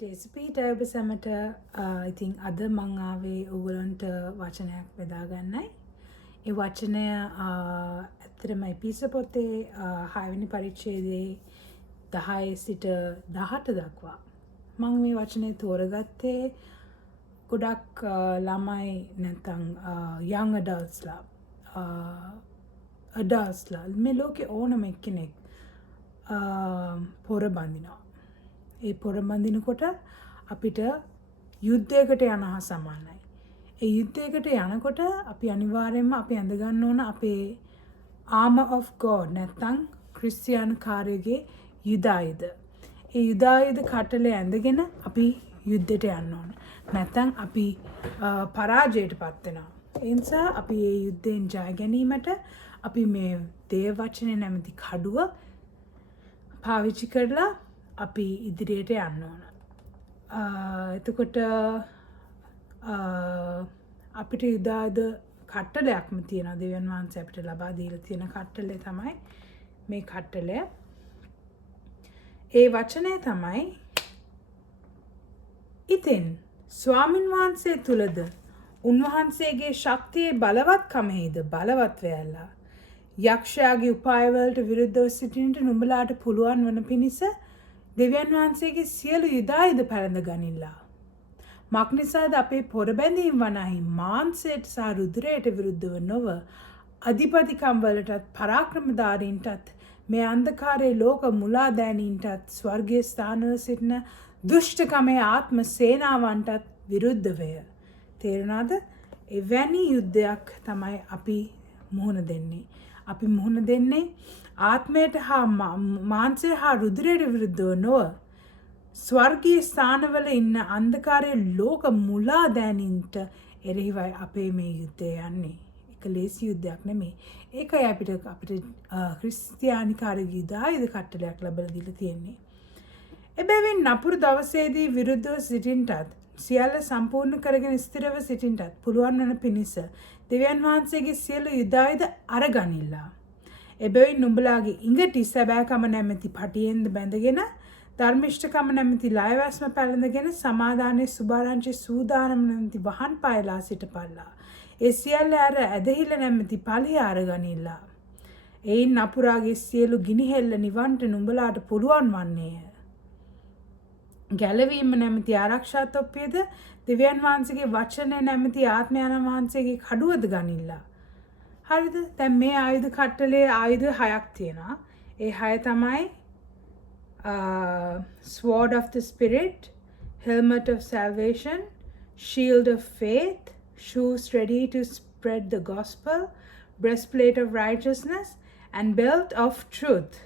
ජෙසිපීට ඔබ සැමට ඉතින් අද මං ආවේ ඔයගලන්ට වචනයක් බෙදා ගන්නයි. ඒ වචනය ඇත්තටම එපිස පොතේ 6 වෙනි පරිච්ඡේදයේ 10 සිට 18 දක්වා. මම මේ වචනේ තෝරගත්තේ ගොඩක් ළමයි නැත්නම් young adultsලා adultsලා මේ ලෝකේ ඕනම කෙනෙක් පොර බඳිනවා. ඒ පොර බඳිනකොට අපිට යුද්ධයකට යන හා සමානයි. ඒ යුද්ධයකට යනකොට අපි අනිවාර්යයෙන්ම අපි ඇඳ ගන්න ඕන අපේ armor of God නැත්නම් ක්‍රිස්තියානි කාර්යයේ යුදායුධ. ඒ යුදායුධ කටලේ ඇඳගෙන අපි යුද්ධයට යන්න ඕන. නැත්නම් අපි පරාජයටපත් වෙනවා. ඒ නිසා අපි මේ යුද්ධයෙන් ජය ගැනීමට අපි මේ දේව වචනේ නැමැති කඩුව පාවිච්චි කරලා අපි ඉදිරියට යන්න ඕන. එතකොට අපිට යුදායුධ කට්ටලයක්ම තියෙනවා. දෙවියන් වහන්සේ අපිට ලබා දීලා තියෙන කට්ටලය තමයි මේ කට්ටලය. ඒ වචනය තමයි ඉතින් ස්වාමින් වහන්සේ තුලද උන්වහන්සේගේ ශක්තියේ බලවත්කමෙහිද බලවත් වෙයලා යක්ෂයාගේ උපායවලට විරුද්ධව සිටින්නට නුඹලාට පුළුවන් වන පිණිස දෙවියන් වහන්සේගේ සියලු යුදායුධ පැළඳ ගනිල්ලා. මක්නිසාද අපේ පොරබැඳීම් වනාහි මාංශයට සහ රුධිරයට විරුද්ධව නොව අධිපතිකම් වලටත් පරාක්‍රමධාරීන්ටත් මේ අන්ධකාරයේ ලෝක මුලාදෑනීන්ටත් ස්වර්ගීය ස්ථානවල සිටින දුෂ්ටකමේ ආත්ම සේනාවන්ටත් විරුද්ධ වේ. තේරුණාද? එවැනි යුද්ධයක් තමයි අපි මුහුණ දෙන්නේ. අපි මුහුණ දෙන්නේ ආත්මයට හා මාංශය හා රුධිරයට විරුද්ධව නොව ස්වර්ගීය ස්ථානවල ඉන්න අන්ධකාරයේ ලෝක මුලාදෑනින්ට එරෙහිවයි අපේ මේ යුද්ධය යන්නේ. ඒක ලේසි යුද්ධයක් නෙමෙයි. ඒකයි අපිට ක්‍රිස්තියානි කාර්යයේ යුදායුධ කට්ටලයක් ලැබලා දීලා තියෙන්නේ. එබැවින් නපුරු දවසේදී විරුද්ධව සිටින්නටත් සියල්ල සම්පූර්ණ කරගෙන ස්ථිරව සිටින්නටත් පුළුවන් වන පිණිස දෙවියන් වහන්සේගේ සියලු යුදායුධ අරගනිල්ලා. එබැවින් නුඹලාගේ ඉඟටි සැබෑකම නැමැති පටියෙන්ද බැඳගෙන ධර්මිෂ්ඨකම නැමැති ලයවැස්ම පැළඳගෙන සමාදානයේ සුභාරංචි සූදානම් නැමැති වහන් පායලා සිටපල්ලා. ඒ සියල්ල අර ඇදහිල්ල නැමැති ඵලය අරගනිල්ලා. එයින් නපුරාගේ සියලු ගිනිහෙල්ල නිවන්ට නුඹලාට පුළුවන් වන්නේය. ගැලවීම නැමැති ආරක්ෂා තොප්පියද දෙවියන් වහන්සේගේ වචනය නැමැති ආත්මයන් වහන්සේගේ කඩුවද ගනිල්ලා. හරිද? දැන් මේ ආයුධ කට්ටලේ ආයුධ 6ක් තියෙනවා. ඒ 6 තමයි sword of the spirit, helmet of salvation, shield of faith, shoes ready to spread the gospel, breastplate of righteousness and belt of truth.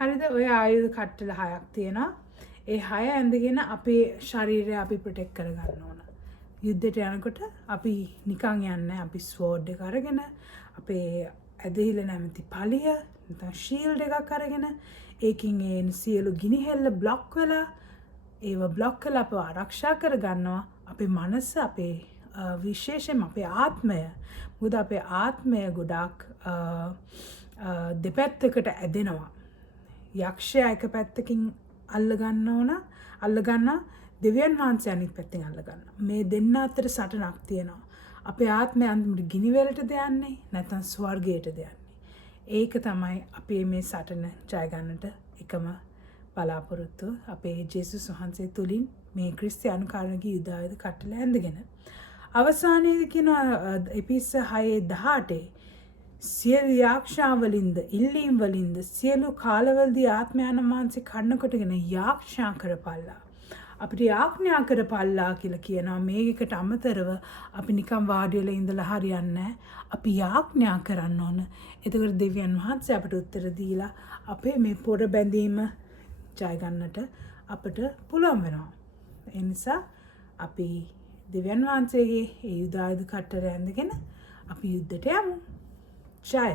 හරිද? ඔය ආයුධ කට්ටල 6ක් තියෙනවා. ඒ 6 ඇඳගෙන අපේ ශරීරය අපි ප්‍රොටෙක්ට් කරගන්න ඕන. යුද්ධයට යනකොට අපි නිකන් යන්නේ අපි ස්වෝඩ් එක අරගෙන අපේ ඇදහිල්ල නැමැති පලිය නැත්නම් ෂීල්ඩ් එකක් අරගෙන ඒකින් ඒ සියලු ගිනිහෙල්ල බ්ලොක් වෙලා ඒව බ්ලොක් කරලා අපව ආරක්ෂා කරගන්නවා. අපේ මනස අපේ විශේෂයෙන්ම අපේ ආත්මය. මොකද අපේ ආත්මය ගොඩාක් දෙපැත්තකට ඇදෙනවා. යක්ෂයා එක පැත්තකින් අල්ල ගන්නවා දෙවියන් වහන්සේ අනිත් පැත්තෙන් අල්ල ගන්නවා. මේ දෙන්න අතර සටනක් තියෙනවා. අපේ ආත්මය අන්තිමට ගිනි වලටද යන්නේ නැත්නම් ස්වර්ගයටද යන්නේ. ඒක තමයි අපේ මේ සටන ජය ගන්නට එකම බලාපොරොත්තුව. අපේ ජේසුස් වහන්සේ තුලින් මේ ක්‍රිස්තියානි කාර්යයේ යුදායුධ කට්ටල ඇඳගෙන අවසානයේදී කියනවා එපිස 6:18 සියලු යාක්ෂා වලින්ද ඉල්ලීම් වලින්ද සියලු කාලවලදී ආත්මයන් වහන්සේ කන්න කොටගෙන යාක්ෂා කරපල්ලා. අපිට යාඥා කරපල්ලා කියලා කියනවා. මේකට අමතරව අපි නිකන් වාඩි වෙලා ඉඳලා හරියන්නේ අපි යාඥා කරන්න ඕන. එතකොට දෙවියන් වහන්සේ අපිට උත්තර දීලා අපේ මේ පොර බැඳීම ජය ගන්නට අපිට පුළුවන් වෙනවා. ඒ නිසා අපි දෙවියන් වහන්සේගේ ඒ යුදායුධ කට්ටර ඇඳගෙන අපි යුද්ධයට යමු. ජය